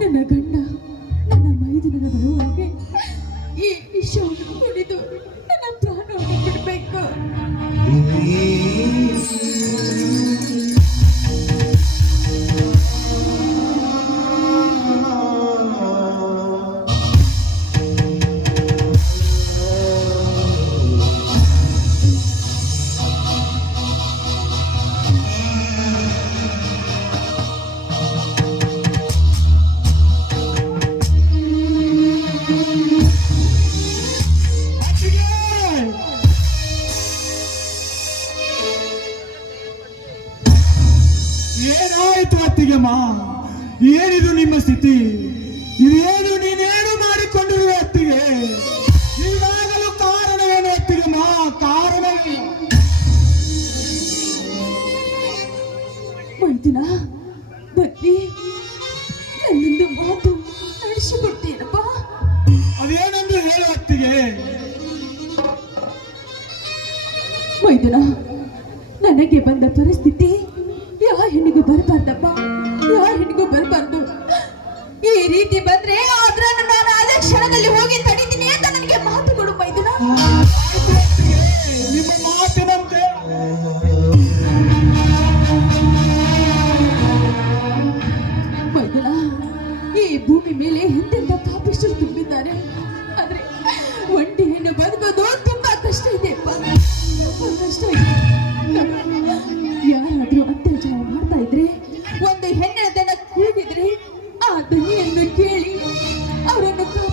ನನ್ನ ಗಂಡ ನನ್ನ ಮೈದಿನ ಬರುವಾಗೆ ಈ ವಿಷವನ್ನು ಕುಡಿದು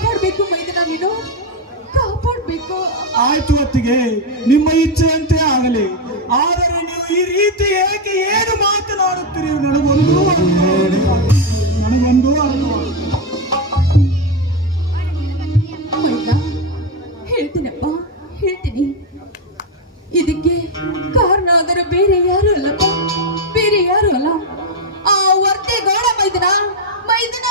ನೋಡ್ಬೇಕು ಮೈದನ ನೀನು ಕಾಪಾಡ್ಬೇಕು. ಆಯ್ತು ಹೊತ್ತಿಗೆ ನಿಮ್ಮ ಇಚ್ಛೆಯಂತೆ ಆಗಲಿ. ಆದರೆ ನೀವು ಈ ರೀತಿ ಏಕೆ ಏನು ಮಾತನಾಡುತ್ತೀರಿ? ನನಗೊಂದು ನನಗೊಂದು ಮೈದಾ ಹೇಳ್ತೀನಪ್ಪ ಹೇಳ್ತೀನಿ. ಇದಕ್ಕೆ ಕಾರಣ ಆದರೆ ಬೇರೆ ಯಾರು ಅಲ್ಲಪ್ಪ. ಬೇರೆ ಯಾರು ಅಲ್ಲ. ಆ ವರ್ತಿ ಗೌಡ ಮೈದನ ಮೈದನ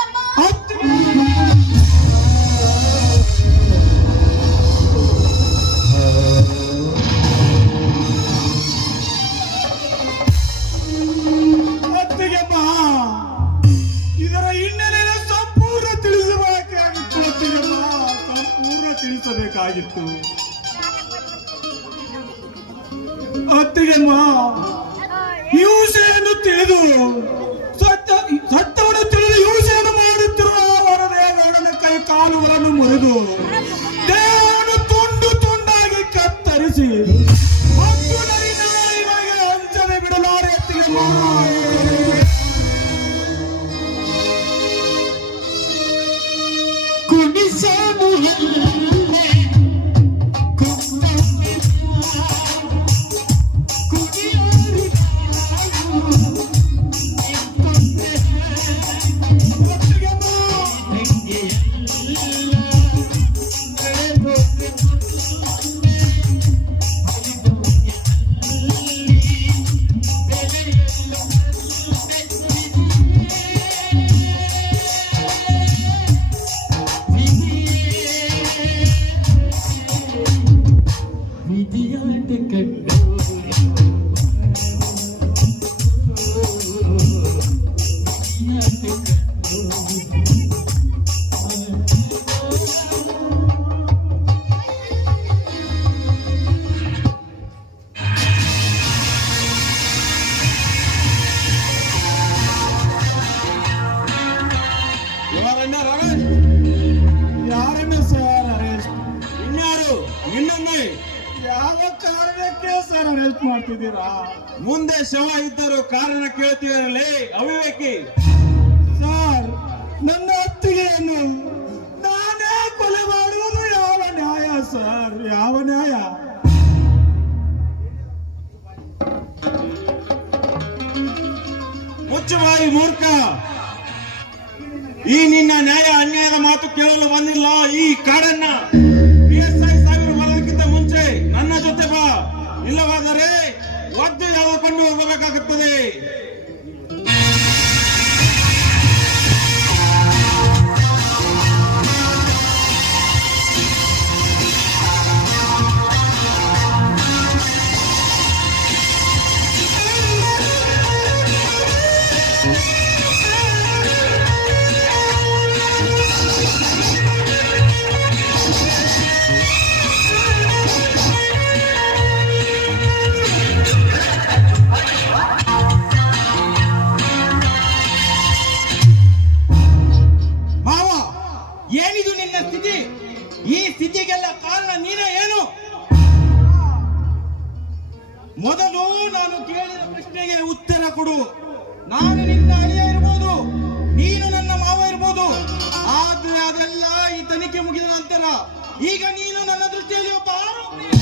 아직도 엎드려 뭐? ಈ ನಿನ್ನ ನ್ಯಾಯ ಅನ್ಯಾಯದ ಮಾತು ಕೇಳಲು ಬಂದಿಲ್ಲ. ಈ ಕಾಡನ್ನ ಪಿ ಎಸ್ ಐ ಸಾಹೇಬರು ಬರೋದಕ್ಕಿಂತ ಮುಂಚೆ ನನ್ನ ಜೊತೆ ಬಾ. ಇಲ್ಲವಾದರೆ ಒದ್ದು ಯಾವಕೊಂಡು ಹೋಗಬೇಕಾಗುತ್ತದೆ? ಮೊದಲು ನಾನು ಕೇಳಿದ ಪ್ರಶ್ನೆಗೆ ಉತ್ತರ ಕೊಡು. ನಾನು ನಿನ್ನ ಅಳಿಯ ಇರ್ಬೋದು. ನೀನು ನನ್ನ ಮಾವ ಇರ್ಬೋದು. ಆದ್ರೆ ಅದೆಲ್ಲ ಈ ತನಿಖೆ ಮುಗಿದ ನಂತರ ಈಗ ನೀನು ನನ್ನ ದೃಷ್ಟಿಯಲ್ಲಿ ಒಬ್ಬ ಆರೋಪಿ.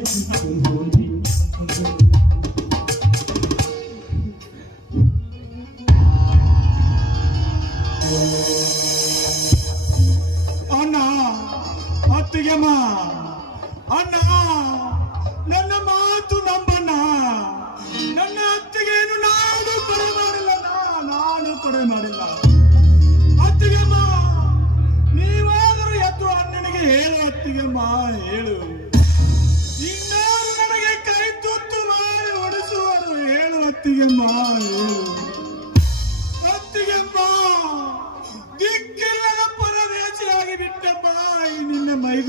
Eu Thank you.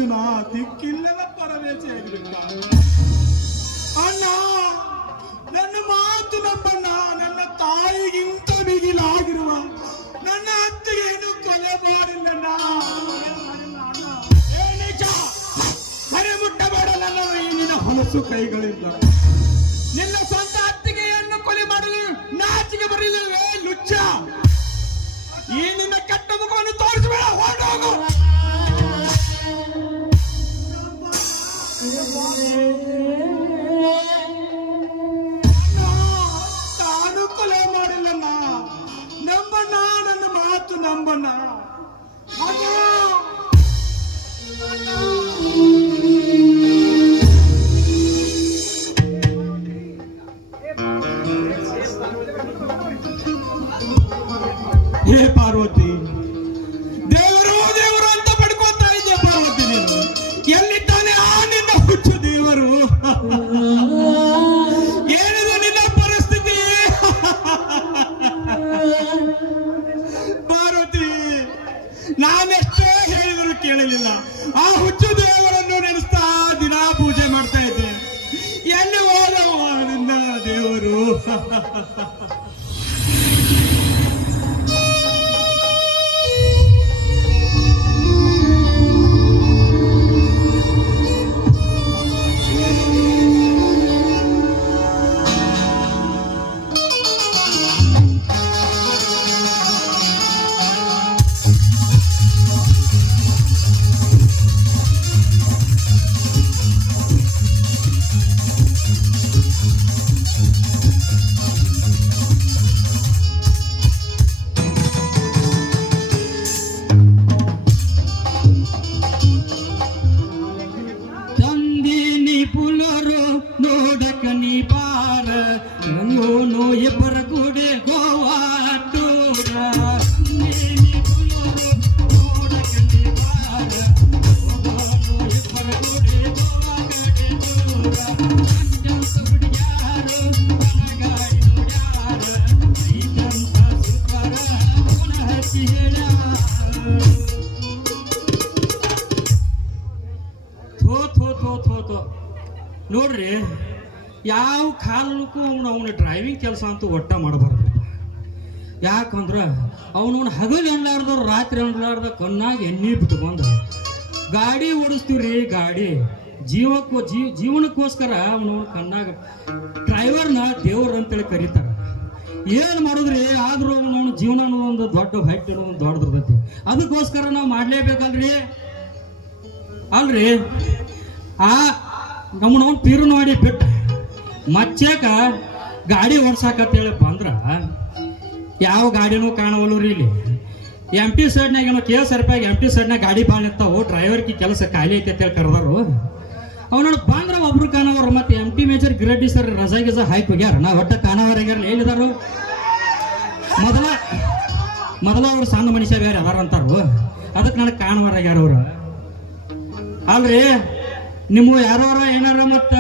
ನಿನ್ನ ಮೈದುನ ದಿಕ್ಕಿಲ್ಲದ ಪರದೇಶಿಯಾಗಿ ಅಣ್ಣ, ನನ್ನ ಮಾತು ನಮ್ಮಣ್ಣ ನನ್ನ ತಾಯಿಗಿಂತ ಬಿಗಿಲಾಗಿರುವ ನನ್ನ ಅತ್ತಿಗೆ ಅತ್ತಿಗೆಯನ್ನು ಕೊಲೆ ಮಾಡಿಲ್ಲಣ್ಣ! ಮನೆ ಮುಟ್ಟಬೇಡ ನನ್ನ ನಿನ್ನ ಹೊಲಸು ಕೈಗಳಿಂದ. ನಿನ್ನ ಸ್ವಂತ ಅತ್ತಿಗೆಯನ್ನು ಕೊಲೆ ಮಾಡಲು ನಾಚಿಗೆ ಬರಲಿಲ್ಲವೇ ಲುಚ್ಚ. ಈ ನಿನ್ನ ಕೆಟ್ಟ ಮುಖವನ್ನು ತೋರಿಸಬೇಡ oye ಕೆಲಸ ಅಂತೂ ಒಟ್ಟ ಮಾಡಬಾರ್ದು. ಯಾಕಂದ್ರ ಅವನವನ ಹಗಲು ಎಣ್ಣಾರ್ದ ರಾತ್ರಿ ಎಣ್ಣಾರ್ದ ಕಣ್ಣಾಗ ಎಣ್ಣೆ ಬಿಟ್ಕೊಂಡು ಗಾಡಿ ಓಡಿಸ್ತೀವ್ರಿ, ಗಾಡಿ. ಜೀವಕ್ಕೂ, ಜೀವ, ಜೀವನಕ್ಕೋಸ್ಕರ ಅವನು ಕಣ್ಣಾಗ ಡ್ರೈವರ್ನ ದೇವ್ರ ಅಂತೇಳಿ ಕರೀತಾರ. ಏನು ಮಾಡಿದ್ರಿ? ಆದ್ರೂ ಅವನು ಜೀವನ ಒಂದು ದೊಡ್ಡ ಹೈಟ್ ಒಂದು ದೊಡ್ಡದಿರ್ತೈತಿ ಅದಕ್ಕೋಸ್ಕರ ನಾವು ಮಾಡ್ಲೇಬೇಕಲ್ರಿ? ಅಲ್ರಿ? ಆ ನಮ್ಮನವನ್ ತೀರ್ಮಾಡಿ ಬಿಟ್ಟು. ಮಚ್ಚೇಕ ಗಾಡಿ ಓಡ್ಸಾಕತ್ತೇಳಿ ಬಂದ್ರ ಯಾವ ಗಾಡಿನೂ ಕಾಣವಲ್ರಿ ಇಲ್ಲಿ. ಎಂ ಟಿ ಸೈಡ್ನಾಗ ಏನೋ K S R P M T ಸೈಡ್ನಾಗ ಗಾಡಿ ಭಾಳ ನಿಂತಾವು ಡ್ರೈವರ್ಗೆ ಕೆಲಸ ಖಾಲಿ ಐತೆ ಅಂತೇಳಿ ಕರೆದರು ಅವನೋಡ ಬಂದ್ರ ಒಬ್ರು ಕಾಣವರು ಮತ್ತೆ M T major grade sir ರಜಾ ಗಿಜಾ ಹಾಕಿ ಹೋಗ್ಯಾರ. ನಾ ಒಟ್ಟ ಕಾಣವರಾಗ್ಯಾರ ಎಲ್ಲಿದಾರು? ಮೊದಲ ಮೊದಲ ಅವ್ರು ಸಣ್ಣ ಮನುಷ್ಯ ಬೇರೆ ಅದಾರ ಅಂತಾರು ಅದಕ್ಕೆ ನನಗೆ ಕಾಣವರಾಗ್ಯಾರ ಅವರು. ಅಲ್ರಿ? ನಿಮ್ಮ ಯಾರೋ ಏನಾರ ಮತ್ತ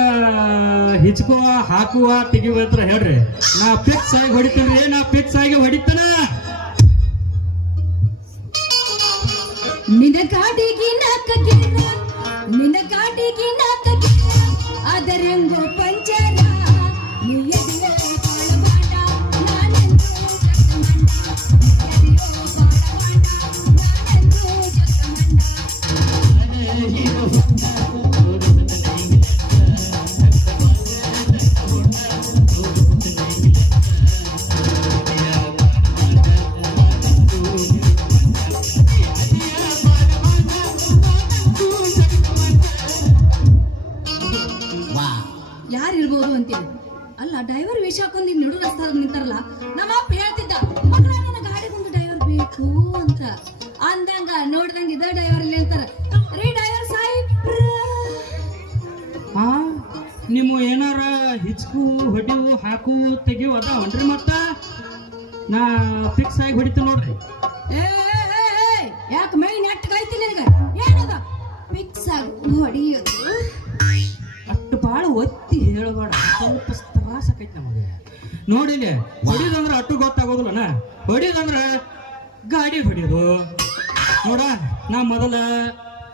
ಹಿಚ್ಕುವ, ಹಾಕುವ ತೆಗಿವ ಹೇಳ್ರಿ. ನಾ ಫಿಕ್ಸ್ ಆಗಿ ಹೊಡಿತೀನಿ ನಾ ಫಿಕ್ಸ್ ಆಗಿ ಹೊಡಿತೇನ. ನಿನ ಕಾಡಿಗೆ ನಾಕಗಿರ ನಿನ ಕಾಡಿಗೆ ನಾಕಗಿರ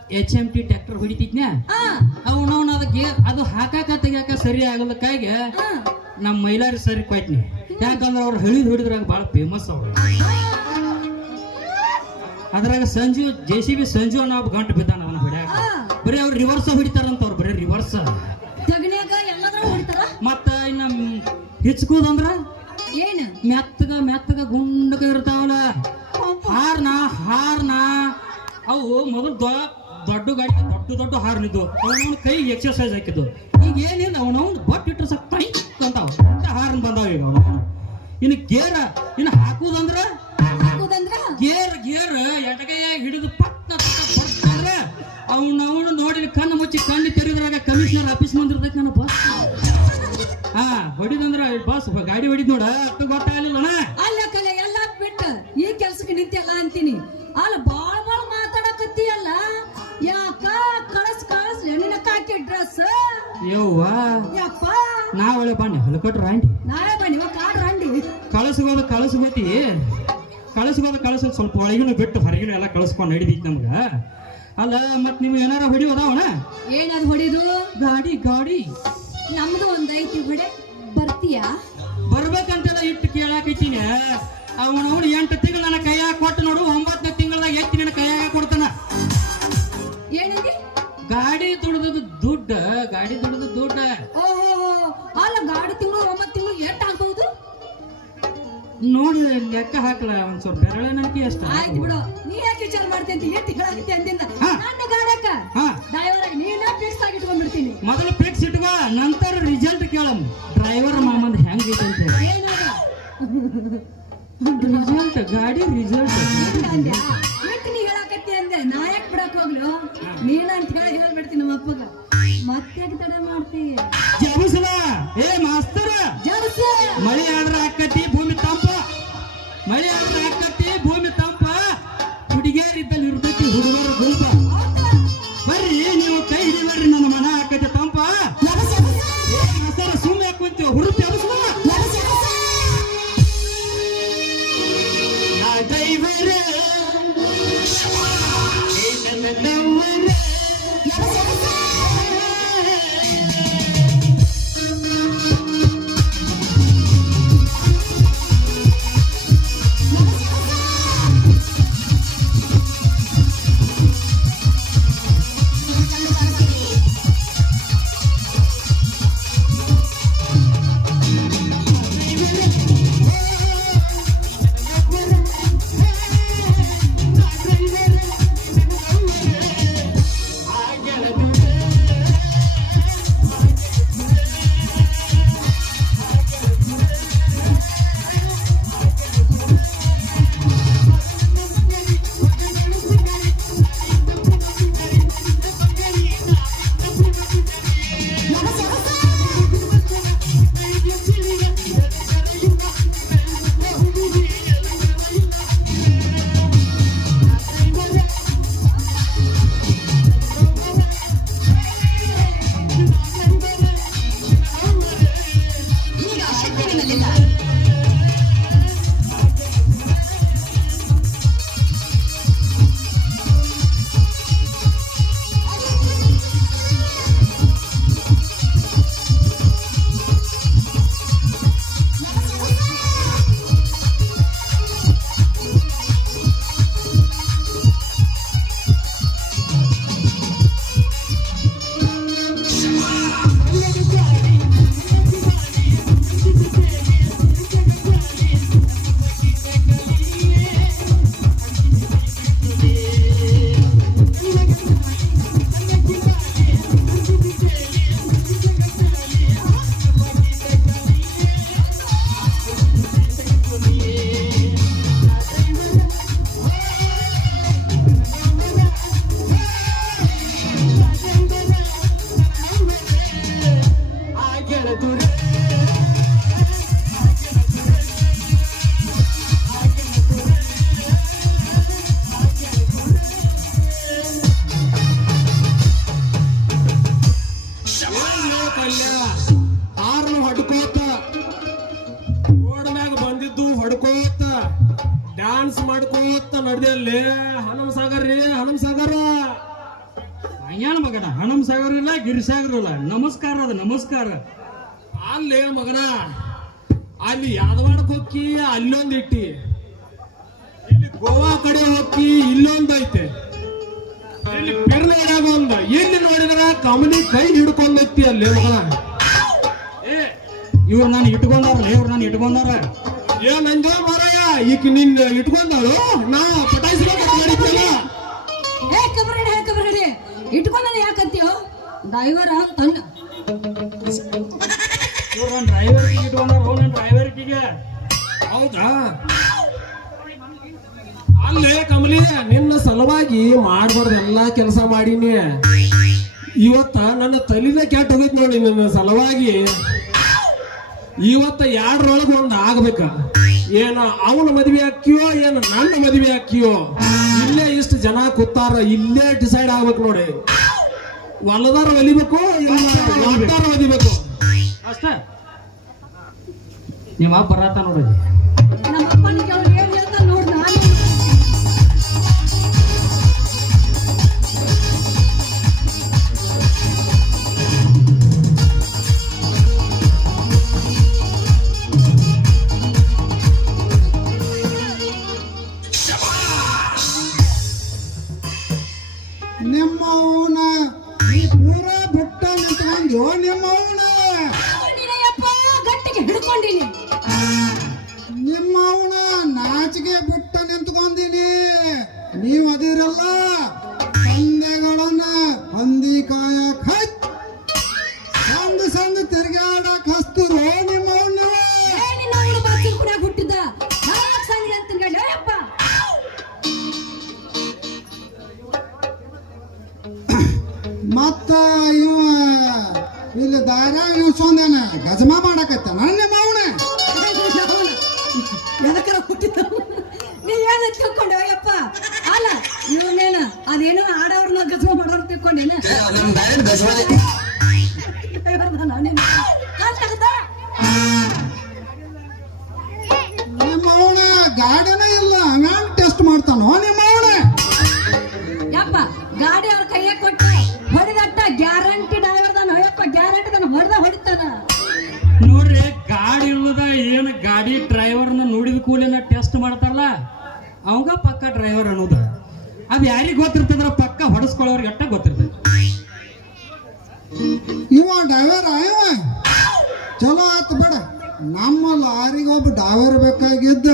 ಎಚ್ ಎಂ ಟಿ ಟ್ರ್ಯಾಕ್ಟರ್ ಹೊಡಿತಿದ್ನ್ಯ? ಆ ಅವನವನ ಅದಕ್ಕೆ ಅದು ಹಾಕಾಕ ತೆಗಿಯಾಕ ಸರಿ ಆಗಲಕ್ಕಾಗಿ ಆ, ನಮ್ಮ ಮೈಲಾರಿ ಸರಿ ಕೊಯ್ತೀನಿ. ಯಾಕಂದ್ರೆ ಅವ್ರು ಹೇಳಿದ್ ಹೊಡಿದ್ರಾಗ ಭಾಳ ಫೇಮಸ್ ಅವ್ರು. ಅದ್ರಾಗ Sanju J C B Sanju ಅನ್ನೋ ಗಂಟು ಬಿದ್ದಾನ ಅವನ ಹೊಡ್ಯಾಕ. ಬರೀ ಅವ್ರು ರಿವರ್ಸ್ ಹೊಡಿತಾರಂತ ಅವ್ರು ಬರೀ ರಿವರ್ಸ್ ಮತ್ತ ಇನ್ನ ಹಿಚ್ಕೋದಂದ್ರ ಏನು? ಮೆತ್ತಗ ಮೆತ್ತಗ ಗುಂಡಗ ಇರ್ತಾವಲ್ಲ. ಹಾರ್ನ ಹಾರ್ನ ಅವು ಮೊದಲು ದೊಡ್ಡ ಗಾಡಿ ದೊಡ್ಡ ದೊಡ್ಡ ಹಾರ್ನಿದ್ದು ಅವನವನ ಕೈ ಎಕ್ಸರ್ಸೈಸ್ ಹಾಕಿದ್ದು. ಈಗ ಏನಿಲ್ಲ ಅವನವನ್ ಬಟ್ ಇಟ್ರೆ ಸಹ ಕೈ ಅಂತಾವ ಹಾರ್ನ್ ಬಂದಾವ ಈಗ ಅವನವನು. ಇನ್ನು ಗೇರ ಇನ್ನು ಹಾಕುದಂದ್ರ? ಹಾಕುದಂದ್ರ? ಗೇರ್ ಗೇರ್ ಎಡಗೈಯ ಹಿಡಿದು ಪಟ್ನ ಅವ್ನ ಅವನು ನೋಡಿ ಕಣ್ಣು ಮುಚ್ಚಿ ಕಣ್ಣು ತೆರೆದ್ರಾಗ ಕಮಿಷನರ್ ಆಫೀಸ್ ಬಂದಿರ್ತೈತೆ ನನ್ನ ಬಸ್ ಹಾ ಹೊಡಿದಂದ್ರ ಬಸ್ ಗಾಡಿ ಹೊಡಿದ್ ನೋಡ ಅಷ್ಟು ಗೊತ್ತಾಗಲಿಲ್ಲ ಅಲ್ಲ ಕಲೆ ಎಲ್ಲ ಬಿಟ್ಟು. ಈ ಕೆಲ್ಸಕ್ಕೆ ನಿಂತಿಲ್ಲ ಅಂತೀನಿ. ಅಲ್ಲ ಬಾಳ ಡ್ರೆಸ್ ಯವ್ವ. ಯಪ್ಪ. ನಾವಳೆ ಬನ್ನಿ ಹೊಲಕೊಟ್ರ ಆಂಟಿ ನಾಳೆ ಬನ್ನಿ ಇವಾಗ ಕಾಡ್ ರಂಡಿ. ಕಳಸ್ಗೋದ ಕಳಸ್ಗೋತಿ ಕಳಸ್ಗೋದ ಕಳಸ ಸ್ವಲ್ಪ ಒಳಗಿನ ಬಿಟ್ಟು ಹೊರಗಿನ ಎಲ್ಲ ಕಳಿಸ್ಕೊಂಡು ನಡೀತಿ ನಮ್ಗ. ಅಲ್ಲ ಮತ್ ನೀವು ಏನಾರ ಹೊಡಿಯೋದಾವಣ ಏನದು ಹೊಡಿದು ಗಾಡಿ ಗಾಡಿ. ನಮ್ದು ಒಂದ್ ಐತಿ ಬಿಡೆ. ಬರ್ತೀಯಾ? ಬರ್ಬೇಕಂತೆಲ್ಲ ಇಟ್ಟು ಕೇಳಾಕೈತೀನಿ ಅವನವನು ಎಂಟು ತಿಂಗಳು ನನ್ನ ಕೈಯಾಗ ಕೊಟ್ಟು ನೋಡು ಒಂಬತ್ತನೇ ತಿಂಗಳದಾಗ ಎತ್ತಿ ನಿನ್ನ ಕೈಯಾಗ ಕೊಡ್ತಾನ. ಏನಂದಿ ಗಾಡಿ ದುಡ್ದದ ದುಡ್ಡ ಗಾಡಿ ದುಡ್ದ ದುಡ್ಡ. ಓಹೋ ಅಲ್ಲ ಗಾಡಿ ತಿಂಗಳು ಒಂಬತ್ತು ತಿಂಗಳು ಎಷ್ಟು ಹಾಕಬಹುದು ನೋಡಿ ಲೆಕ್ಕ ಹಾಕಲ ಒಂದ್ ಸ್ವಲ್ಪ ಬೆರಳೆ ನಂಬಿಕೆ ಅಷ್ಟ ಆಯ್ತು ಬಿಡು. ನೀ ಯಾಕೆ ವಿಚಾರ ಮಾಡ್ತಿ ಅಂತ ಎಷ್ಟು ಹೇಳಾಕತ್ತಿ ಅಂದಿಂದ ಹಾ. ನನ್ನ ಗಾಡಕ್ಕ ಹಾ. ಡ್ರೈವರ್ ನೀನ ಫಿಕ್ಸ್ ಆಗಿ ಇಟ್ಕೊಂಡ್ಬಿಡ್ತೀನಿ. ಮೊದಲು ಫಿಕ್ಸ್ ಇಟ್ಕೋ ನಂತರ ರಿಸಲ್ಟ್ ಕೇಳಮ್ ಡ್ರೈವರ್ ಮಾಮಂದ್ ಹೆಂಗ್ ಇದೆ ಅಂತ ಏನದ ರಿಸಲ್ಟ್ ಗಾಡಿ? ರಿಸಲ್ಟ್ ಅಂದ್ಯ? ಎಷ್ಟು ನೀ ಹೇಳಾಕತ್ತಿ ಅಂದೆ. ನಾ ಯಾಕೆ ಬಿಡಕ್ ಹೋಗ್ಲು? ನೀನ ಅಂತ ಹೇಳಿ ಹೇಳ್ಬಿಡ್ತೀನಿ ನಮ್ಮ ಅಪ್ಪಗ. ಮತ್ತೆ ತಡ ಮಾಡ್ತಿ? ಜಬಸಲ ಏ ಮಾಸ್ತರ. ಜರ್ಸ. ಮಳೆ ಆದ್ರ ಆಕತಿ ಭೂಮಿ ತಂಪ. ಮಳೆ ಆದ್ರೆ ಆಕತಿ ಭೂಮಿ ತಂಪ. ಹುಡುಗಿಯರಿದ್ದಲ್ಲಿ ಇರ್ತೈತಿ ಹುಡುಗರ ಗುಂಪ. ಬರ್ರಿ ನೀವು ಕೈ ಹಿಡಿದ್ರಿ ನನ್ನ ಮನ ಆಕತಿ ತಂಪ. ಮಾಸ್ತರ ಸುಮ್ಮನೆ ಕುಂತೀವಿ ಹುರುಪಿ ಅಬಸ್ಲ ನಾ. ಡ್ರೈವರ ಅಲ್ಲಿ ಯಾದವಾಡಕ್ಕೆ ಹೋಗಿ ಅಲ್ಲೊಂದ್ ಇಟ್ಟಿ. ಇಲ್ಲಿ ಗೋವಾ ಕಡೆ ಹೋಗಿ ಇಲ್ಲೊಂದೈತೆ ಇಲ್ಲಿ ಪೆರ್ನಗಡ್ಯಾಗ ಒಂದು. ಎಲ್ಲಿ ನೋಡಿದ್ರ ಕಮಲಿ ಕೈ ಹಿಡ್ಕೊಂಡೈತಿ ಅಲ್ಲಿ ಏ, ಇವ್ರು ನಾನು ಇಟ್ಕೊಂಡಾರಲ್ಲ, ಇವ್ರು ನಾನು ಇಟ್ಕೊಂಡಾರ? ಏ, ನಂಜ ಮಾರಾಯ ಈಗ ನಿನ್ ಇಟ್ಕೊಂಡಾಳು? ನಾ ಪಟಾಯಿಸ್ಕೊಂಡು ಮಾಡಿದ್ನಲ್ಲ. ಹೇ ಕಬರಡಿ, ಹೇ ಇಟ್ಕೊಂಡ ಯಾಕಂತೀಯೋ? ಡ್ರೈವರ್ ಅಂತನ್ನ ಇವ್ರು ನನ್ನ ಡ್ರೈವರ್ ಇಟ್ಕೊಂಡಾರ ನನ್ನ ಡ್ರೈವರ್ಕಿಗೆ ಹೌದಾ? ಅಲ್ಲೇ ಕಮಲಿ, ನಿನ್ನ ಸಲುವಾಗಿ ಮಾಡ್ಬಾರ್ದು ಎಲ್ಲಾ ಕೆಲಸ ಮಾಡೀನಿ. ಇವತ್ತ ನನ್ನ ತಲಿನ ಕೆಟ್ಟ ಹೋಗಿತ್ ನೋಡಿ ನನ್ನ ಸಲುವಾಗಿ. ಇವತ್ತ ಎರಡರೊಳಗೆ ಒಂದು ಆಗ್ಬೇಕ. ಏನ ಅವನ ಮದ್ವೆ ಹಾಕಿಯೋ ಏನ ನನ್ನ ಮದ್ವೆ ಹಾಕಿಯೋ ಇಲ್ಲೇ ಇಷ್ಟು ಜನ ಕೂತಾರ, ಇಲ್ಲೇ ಡಿಸೈಡ್ ಆಗ್ಬೇಕು ನೋಡಿ. ಹೊಲದಾರ ಒಲಿಬೇಕು, ಇಲ್ಲ ಒಲಿಬೇಕು? ಅಷ್ಟ? ನಿಮ್ಮ ಹೇಳ್ತಾರ ನೋಡ್ ಸಂದೆಗಳನ್ನ ಹಂದೆಗಳನ್ನ ಹಂದಿ ಕಾಯಕ್ ಹಚ್ ಸಂದ ಸಂದ ತಿರ್ಗಾಡಕ್ ಹಸ್ತರೋ ಹೇಳಿ ಅಯ್ಯಪ್ಪ. ಮತ್ತ ಇವ ಇಲ್ಲಿ ದಾರ್ಯಾಗ ನಿಲ್ಸೊಂದೇನ ಗಜಮಾ ಮಾಡಕತ್ತ ನನ್ನ ನಿಮ್ಮವನ ಚಲೋ ಆತು ಬೇಡ. ನಮ್ಮ ಲಾರಿಗೆ ಒಬ್ಬ ಡಾವರ್ ಬೇಕಾಗಿದ್ದ.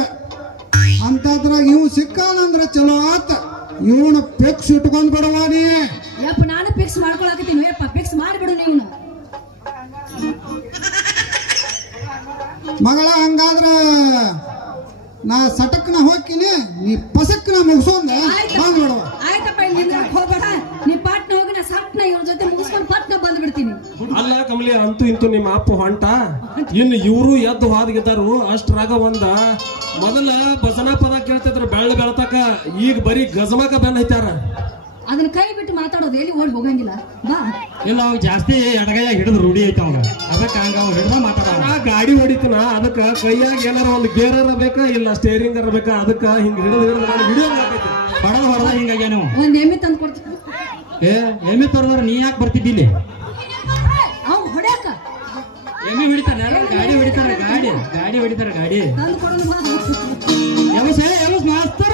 ಅಂತದ್ರಾಗ ಇವ್ ಸಿಕ್ಕಾನಂದ್ರೆ ಚಲೋ ಆತ. ಇವನ ಫಿಕ್ಸ್ ಇಟ್ಕೊಂಡ್ ಬಿಡವ ನೀ. ಯಪ್ಪ ನಾನು ಫಿಕ್ಸ್ ಮಾಡ್ಕೊಳಕತ್ತೀನಿ. ಯಪ್ಪ ಫಿಕ್ಸ್ ಮಾಡಿಬಿಡು ನೀವು ಮಗಳ ಹಂಗಾದ್ರ ನಾ ಸಟಕ್ನ ಹೋಗ್ತೀನಿ. ನೀ ಪಸಕ್ನ ಮುಗಿಸೋಂದ ಬಂದ್ ಬಿಡವ ಆಯ್ತಪ್ಪ ಇಲ್ಲಿ ಹೋಗ್ಬೇಡ. ನೀ ಪಾಟ್ನ ಹೋಗಿ ನಾ ಸಟ್ನ ಇವ್ರ ಜೊತೆ ಮುಗಿಸ್ಕೊಂಡು ಪಟ್ನ ಬಂದ್ಬಿಡ್ತೀನಿ. ಅಲ್ಲ ಕಮಲಿ ಅಂತೂ ಇಂತೂ ನಿಮ್ಮ ಅಪ್ಪ ಹೊಂಟ. ಇನ್ನು ಇವರು ಎದ್ದು ಹಾದ್ಗಿದ್ದಾರು ಅಷ್ಟ್ರಾಗ ಒಂದ. ಮೊದಲ ಭಜನಾ ಪದ ಕೇಳ್ತಿದ್ರು ಬೆಳ್ಳ ಬೆಳತಕ ಈಗ ಬರೀ ಗಜಮಕ ಬೆನ್ ಐತಾರ ಅದನ್ನ ಕೈ ಬಿಟ್ಟು ಮಾತಾಡೋದು ಎಲ್ಲಿ ಓಡ್ ಹೋಗಂಗಿಲ್ಲ. ಬಾ. ಇಲ್ಲ ಅವ್ ಜಾಸ್ತಿ ಎಡಗೈಯ ಹಿಡಿದು ರೂಢಿ ಐತ ಅವಾಗ. ಅದಕ್ಕೆ ಹಂಗ ಅವ್ ಹಿಡ್ದ ಮಾತಾಡ. ನಾ ಗಾಡಿ ಹೊಡಿತನ ಅದಕ್ಕ ಕೈಯಾಗ ಏನಾರ ಒಂದು ಗೇರ್ ಇರಬೇಕ ಇಲ್ಲ ಸ್ಟೇರಿಂಗ್ ಇರಬೇಕ ಅದಕ್ಕ ಹಿಂಗ್ ಹಿಡಿದು ಹಿಡಿದು ನಾನು ವಿಡಿಯೋ ಬಡದ ಹೊಡೆದ ಹಿಂಗಾಗಿ ನೀವು? ಒಂದ್ ಎಮ್ಮೆ ತಂದು ಕೊಡ್ತೀನಿ. ಏ ಎಮ್ಮೆ ತರೋದ್ರ ನೀ ಯಾಕೆ ಬರ್ತಿದ್ದಿಲ್ಲಿ ಅವ್ ಎಮ್ಮೆ ಹೊಡಿತಾರ ಗಾಡಿ ಹೊಡಿತಾರ ಗಾಡಿ. ಗಾಡಿ ಹೊಡಿತಾರ ಗಾಡಿ. ಯಾವ ಕೊಡೋದು ಯಾವ ಮಾಸ್ತರ!